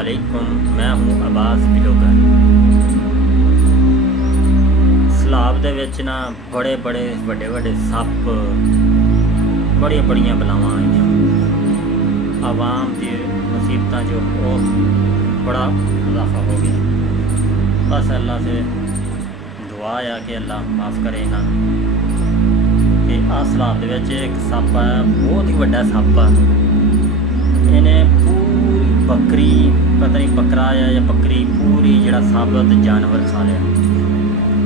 अस्सलामुअलैकुम, मैं हूँ अब्बास बिलोगर। सलाब दे विच ना बड़े बड़े वड्डे वड्डे सप्प, बड़ियां बड़ियां बलावां आईयां। आवाम दी मुसीबतां जो और बड़ा इजाफा हो गया। बस अल्लाह से दुआ आ कि अल्लाह माफ़ करे इन्हां कि आ सलाब दे विच एक सप्प आया, बहुत ही वड्डा सप्प आ। इन्हें पूरी बकरी, पता नहीं बकरा आया या बकरी, पूरी जड़ा साबत जानवर खा लिया।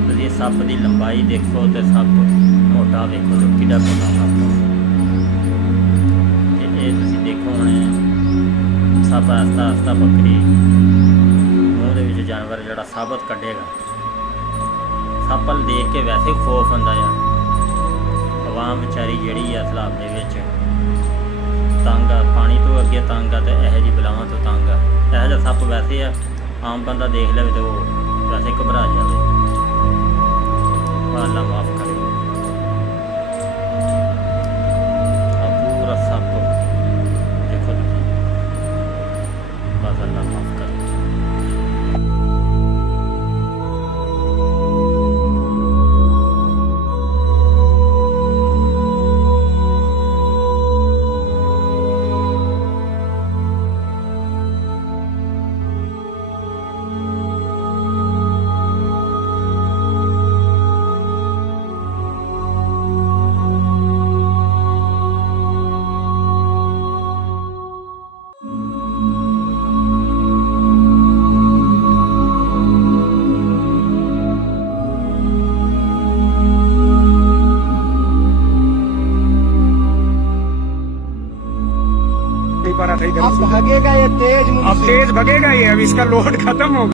तुसीं सप्प दी लंबाई देखो तो सप्प मोटा वेखो तो किड्डा मोटा सप्प। ये तुसीं देखो हुणे सप्प आस्ता आस्ता बकरी मूँह दे विच जानवर जड़ा साबत कड्ढेगा। सप्प अल देख के वैसे ही खौफ आंदा आ। आवाम बेचारी जिहड़ी आ सलाब दे विच तंग आ, पानी तो अगे तंग आ, तो यह जी बलावां तो तंग आ। यह जिहा सप्प वैसे आ आम बंदा देख ले तो वैसे घबरा जाए। अल्लाह माफ़ करे। पूरा सप्प देखो तुसीं, बस अल्लाह माफ़ करे। अब भागेगा ये तेज, अब तेज भागेगा ये, अब इसका लोड खत्म होगा।